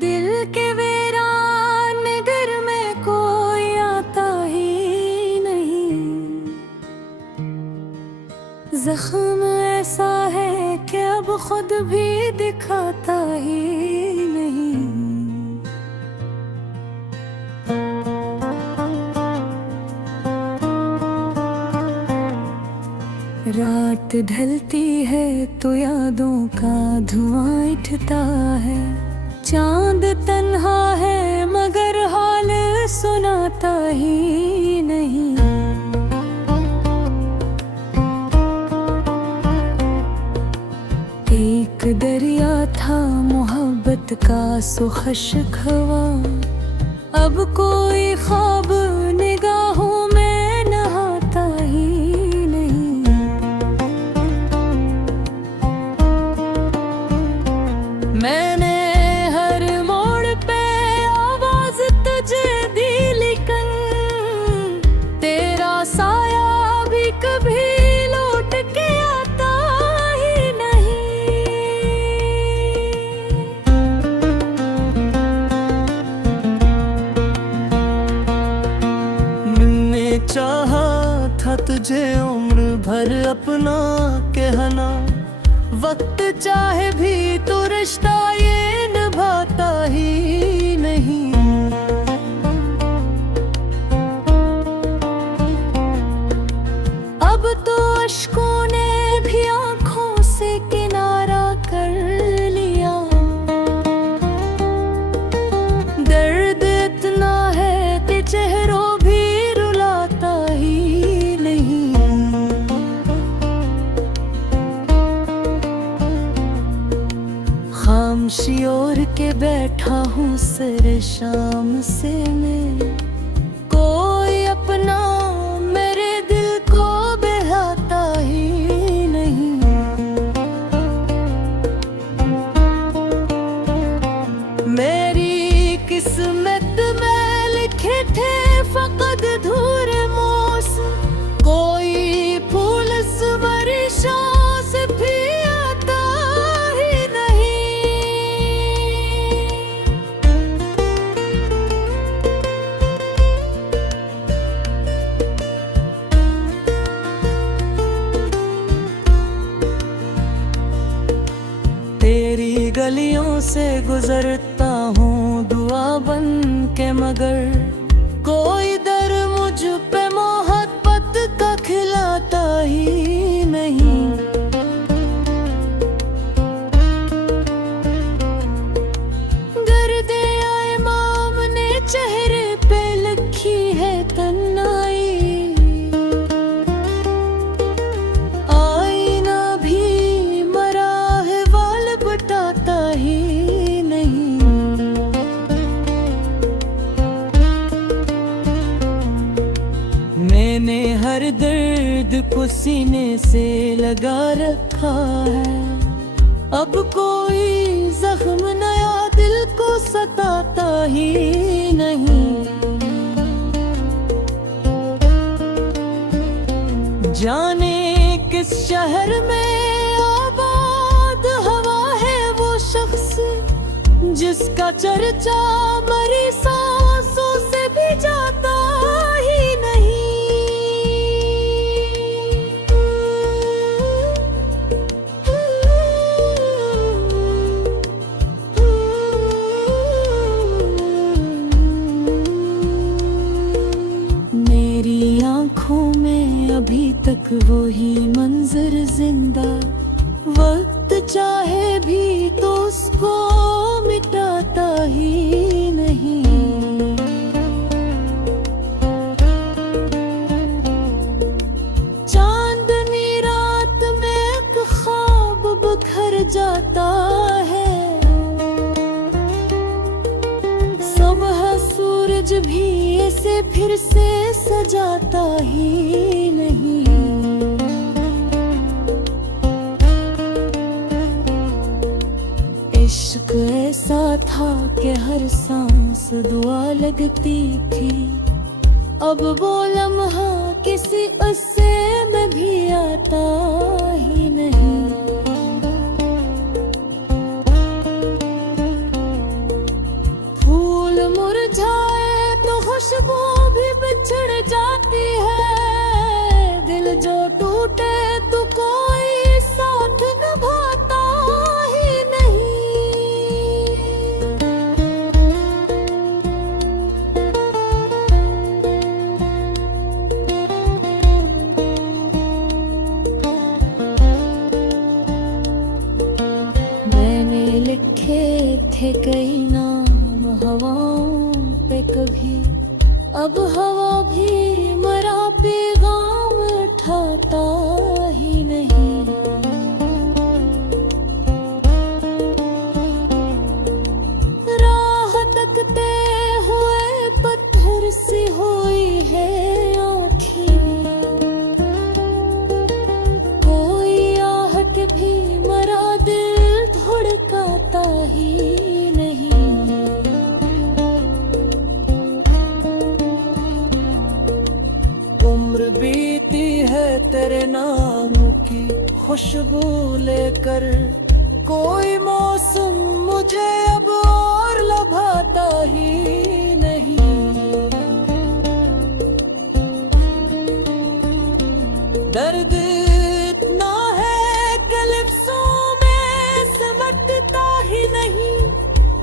दिल के वीरान घर में कोई आता ही नहीं। जख्म ऐसा है कि अब खुद भी दिखाता ही नहीं। रात ढलती है तो यादों का धुआं उठता है। चांद तन्हा है मगर हाल सुनाता ही नहीं। एक दरिया था मोहब्बत का सुखशक हवा, अब कोई ख्वाब निगाहों में नहाता ही नहीं। मैंने हर मोड़ पे आवाज तुझे दी, लेकिन तेरा साया भी कभी लौट के आता ही नहीं। मैंने चाहा था तुझे उम्र भर अपना कहना, वक्त चाहे भी तो रिश्ता ये निभाता ही नहीं। अब तो अश्कों ने भी आंखों से किनारा कर लिया। दर्द इतना है कि चेहरों भी रुलाता ही नहीं। खामोशी ओढ़ के बैठा हूँ सर शाम से मैं, कोई अपना मेरे दिल को बहलाता ही नहीं। मेरी किस्मत में लिखे थे फकत धूरे मौसम, कोई फूल सुमरी सांस भी आता ही नहीं। तेरी गलियों से गुजरता हूँ दुआ बन के, मगर कोई दर मुझ पे मोहब्बत का खिलाता ही नहीं। गर्दे आए माम ने चेहरे पे लिखी है तन्हाई, आईना भी मरा है वाल बताता ही नहीं। मैंने हर दर्द को सीने से लगा रखा है, अब कोई जख्म नया दिल को सताता ही नहीं। जाने किस शहर में आबाद हवा है वो शख्स, जिसका चर्चा मरी सांसों से भी जाता ही नहीं। मेरी आंखों में अभी तक वही मंजर जिंदा, वक्त चाहे भी तो उसको मिटाता ही नहीं। चांदनी रात में एक ख्वाब बिखर जाता है, सुबह सूरज भी इसे फिर से सजाता ही नहीं। इश्क ऐसा था कि हर सांस दुआ लगती थी, अब वो लम्हा किसी उससे में भी आता ही नहीं। लिखे कई नाम हवाओं पे कभी, अब हवा भी मरा पैगाम उठाता ही नहीं। राह तकते हुए पत्थर सी हुई है आँखें, कोई आहट भी मरा दिल धड़काता ही नहीं। उम्र बीती है तेरे नाम की खुशबू लेकर, कोई मौसम मुझे अब और लभाता ही नहीं। दर्द इतना है कि लिप्सों में सिमटता ही नहीं,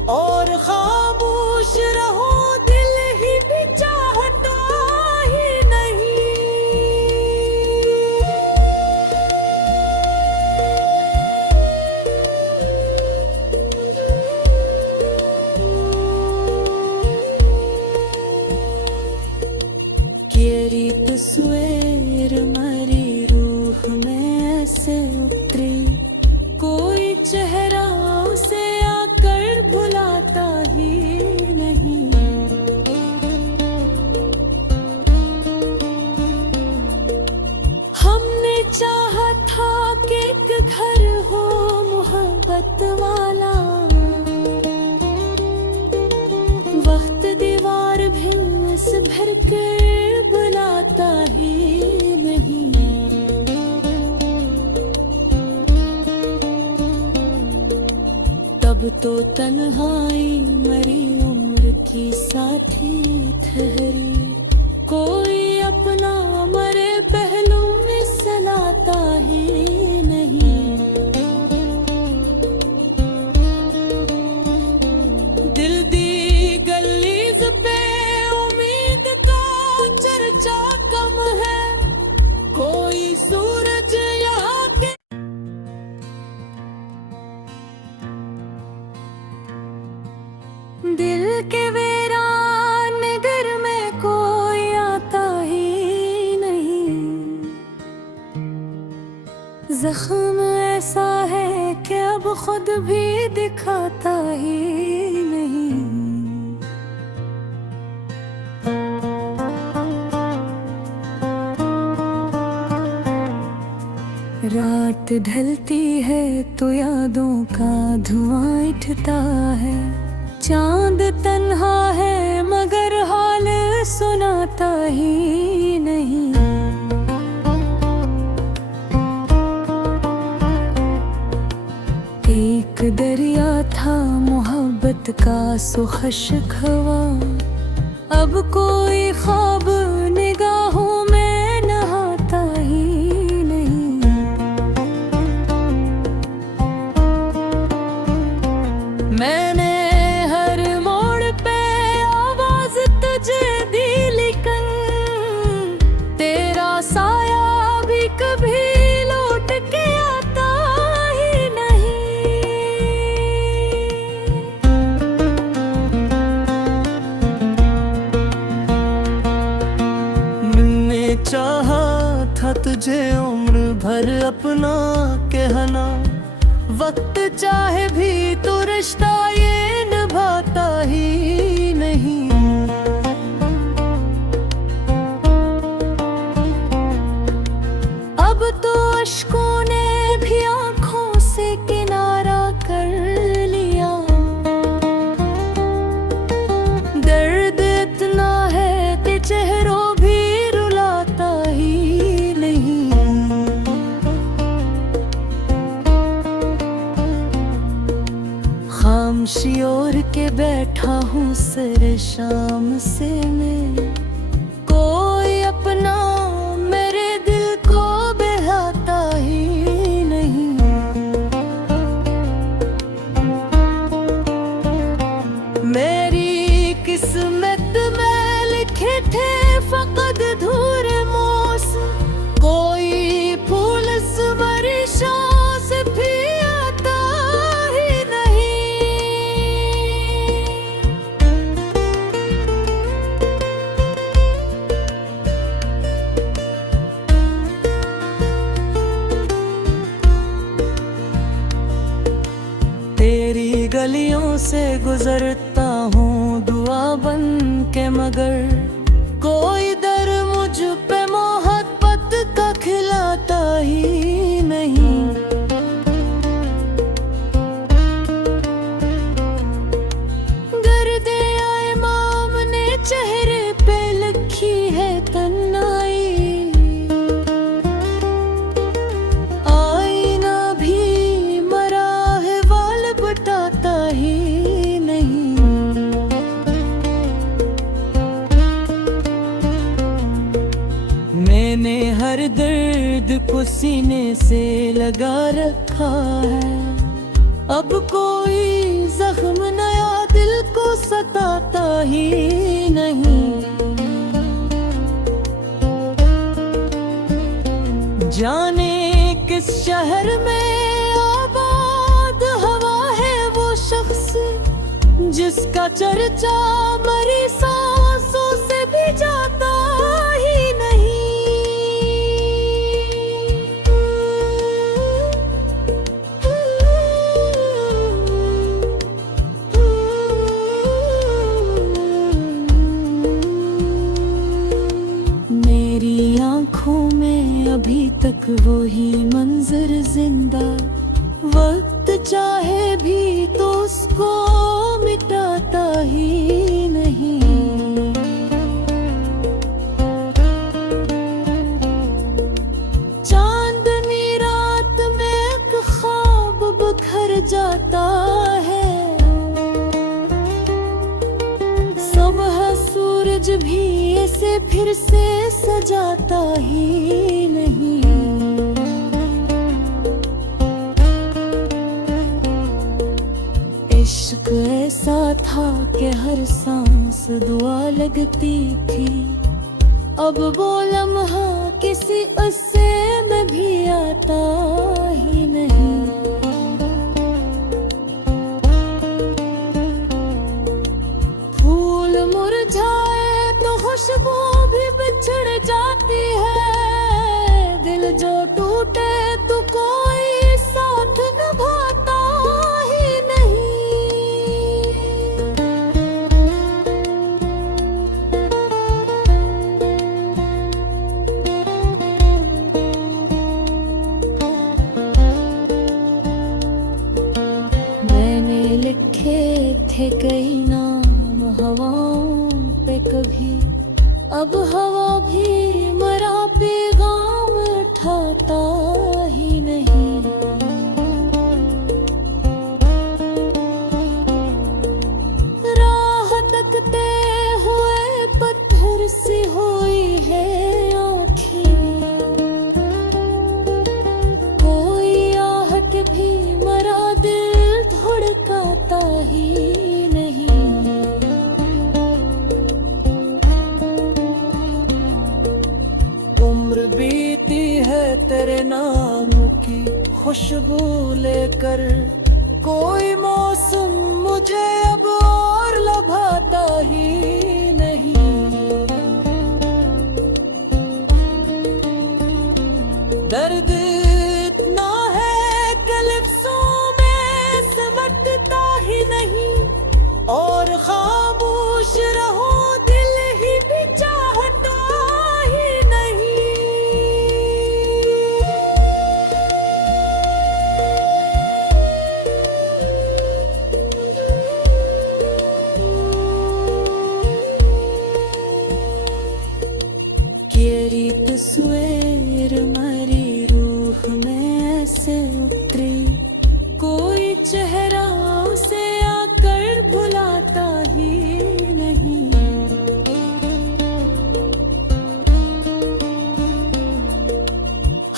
और खामोश रहो दिल ही भी चाहता ही नहीं। रीत सवेर मरी रूह में ऐसे उतरी, कोई चेहरा उसे आकर भुलाता ही नहीं। हमने चाहा था कि एक घर हो मोहब्बत वाला, वक्त दीवार भी उस भर के बुलाता ही नहीं। तब तो तन्हाई मेरी उम्र की साथी ठहरी, कोई अपना मरे पहलू में सलाता ही नहीं। दिल दी गलीज पे उम्मीद का चर्चा कम है, कोई सूरज यहाँ के दिल के वीरान घर में कोई आता ही नहीं। जख्म ऐसा है कि अब खुद भी दिखाता ही नहीं। रात ढलती है तो यादों का धुआं उठता है, चांद तन्हा है मगर हाल सुनाता ही नहीं। एक दरिया था मोहब्बत का सुखशक हवा, अब कोई ख्वाब निगाहों में नहाता ही नहीं। मैंने चाहा था तुझे उम्र भर अपना कहना, वक्त चाहे भी तो रिश्ता ये निभाता ही नहीं। अब तो अश्कों ने भी आंखों से किनारा कर लिया, दर्द इतना है कि चेहरों खामोशी ओढ़ के बैठा हूँ सर शाम से मैं, कोई अपना मेरे दिल को बहलाता ही नहीं। मेरी किस्मत में लिखे थे फकत धूरे मौसम, कोई फूल मरी सांस भी आता ही नहीं। गलियों से गुजरता हूँ दुआ बन के, मगर कोई दर मुझ पे मोहब्बत का खिलाता ही नहीं। गर्दे आए माम ने चेहरे पे लिखी है तन्हाई, आईना भी मरा है वाल बटाता ही नहीं। मैंने हर दर्द को सीने से लगा रखा है, अब कोई जख्म नया दिल को सताता ही नहीं। जाने किस शहर में आबाद हवा है वो शख्स, जिसका चर्चा मरी सांसों से भी जाता ही नहीं। मेरी आंखों में अभी तक वही मंजर जिंदा, वक्त चाहे भी तो उसको मिटाता ही नहीं। चांदनी रात में एक ख्वाब बिखर जाता है, सुबह सूरज भी इसे फिर से सजाता ही नहीं। इश्क ऐसा था कि हर सांस दुआ लगती थी, अब वो लम्हा किसी उससे में भी आता ही नहीं। फूल मुरझाए तो खुशबू भी बिछड़ जाती है, दिल जो टूटे तो कोई साथ निभाता ही नहीं। मैंने लिखे थे कई नाम हवाओं पे कभी, अब हवा भी मरा पैगाम उठाता ही नहीं। राह तकते हुए पत्थर सी हुई है आँखें, कोई आहट भी मरा दिल धड़काता ही नहीं। उम्र बीती है तेरे नाम की खुशबू लेकर, कोई मौसम मुझे अब और लभाता ही नहीं। दर्द इतना है कि लिप्सों में सिमटता ही नहीं, और खामोश रहो दिल ही भी चाहता ही नहीं। केरी तस्वीर मरी रूह में ऐसे उतरी, कोई चेहरा उसे आकर भुलाता ही नहीं।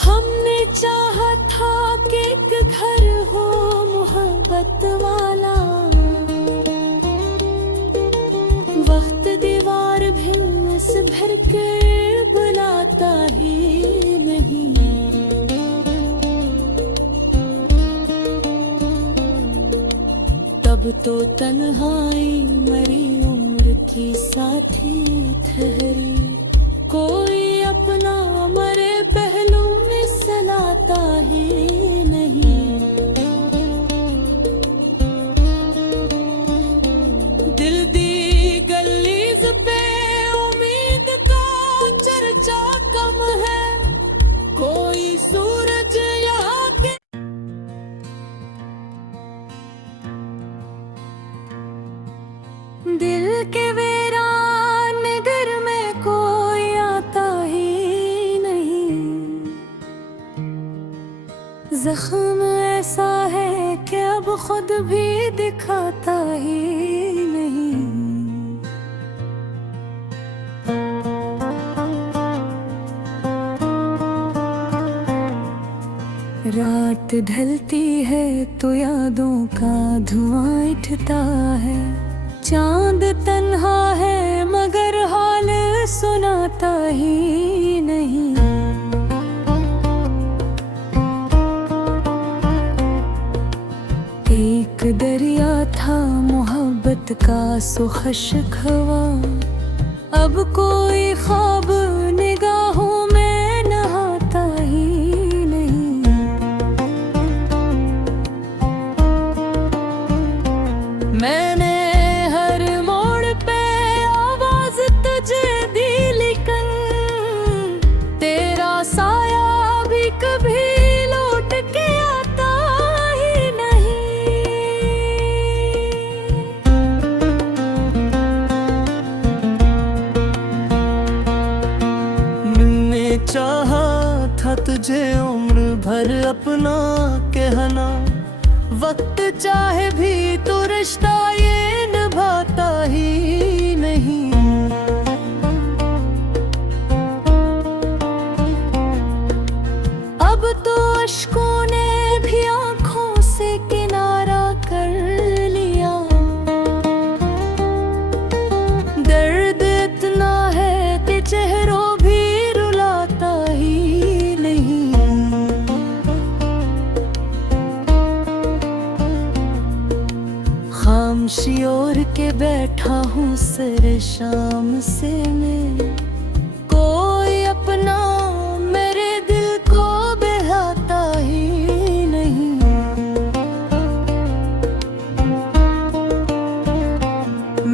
हमने चाहा था कि एक घर हो मोहब्बत वाला, वक्त दीवार भी उस भर के बुलाता ही नहीं। तब तो तन्हाई मरी उम्र की साथी ठहरी, कोई अपना मरे पहलू में सलाता ही नहीं। के वीरान में घर में कोई आता ही नहीं। जख्म ऐसा है कि अब खुद भी दिखाता ही नहीं। रात ढलती है तो यादों का धुआं उठता है। चांद तन्हा है मगर हाल सुनाता ही नहीं। एक दरिया था मोहब्बत का सुखशक हवा, अब कोई ख्वाब निगाहों में नहाता ही नहीं। मैंने हर मोड़ पे आवाज तुझे दी, लेकिन तेरा साया भी कभी लौट के आता ही नहीं। मैंने चाहा था तुझे उम्र भर अपना कहना, वक्त चाहे भी तो रिश्ता ये निभाता ही नहीं। अब तो अश्कों ने भी आंखों से किनारा कर लिया। दर्द इतना है कि चेहरों भी रुलाता ही नहीं। खामोशी ओढ़ के बैठा हूँ सर शाम से मैं, कोई अपना मेरे दिल को बहलाता ही नहीं।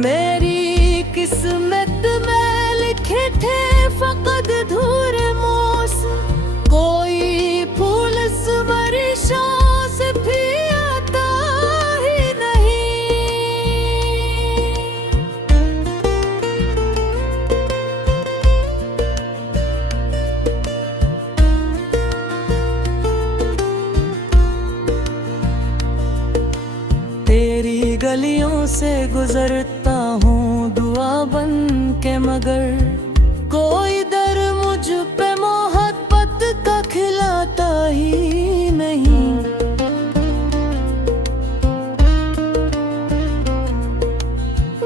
मेरी किस्मत में लिखे थे फकत धूरे मौसम, कोई फूल सुमरी सांस भी आता ही नहीं। तेरी गलियों से गुजरता हूँ दुआ बन के, मगर कोई दर मुझ पे मोहब्बत का खिलाता ही नहीं।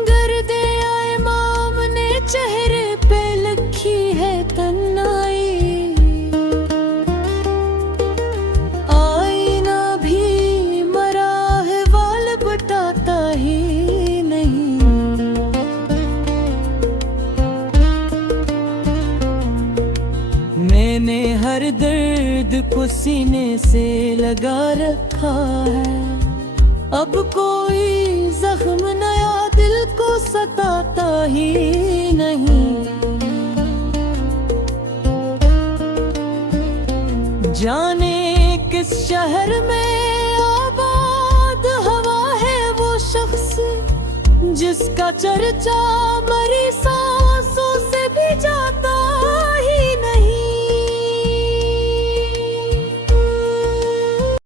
गर्दे आए माम ने चेहरे पे लिखी है तन्हाई, आईना भी मरा है वाल बटाता ही नहीं। मैंने हर दर्द को सीने से लगा रखा है, अब कोई जख्म नया दिल को सताता ही नहीं। जाने किस शहर में आबाद हवा है वो शख्स, जिसका चर्चा मरी सांसों से भी जाता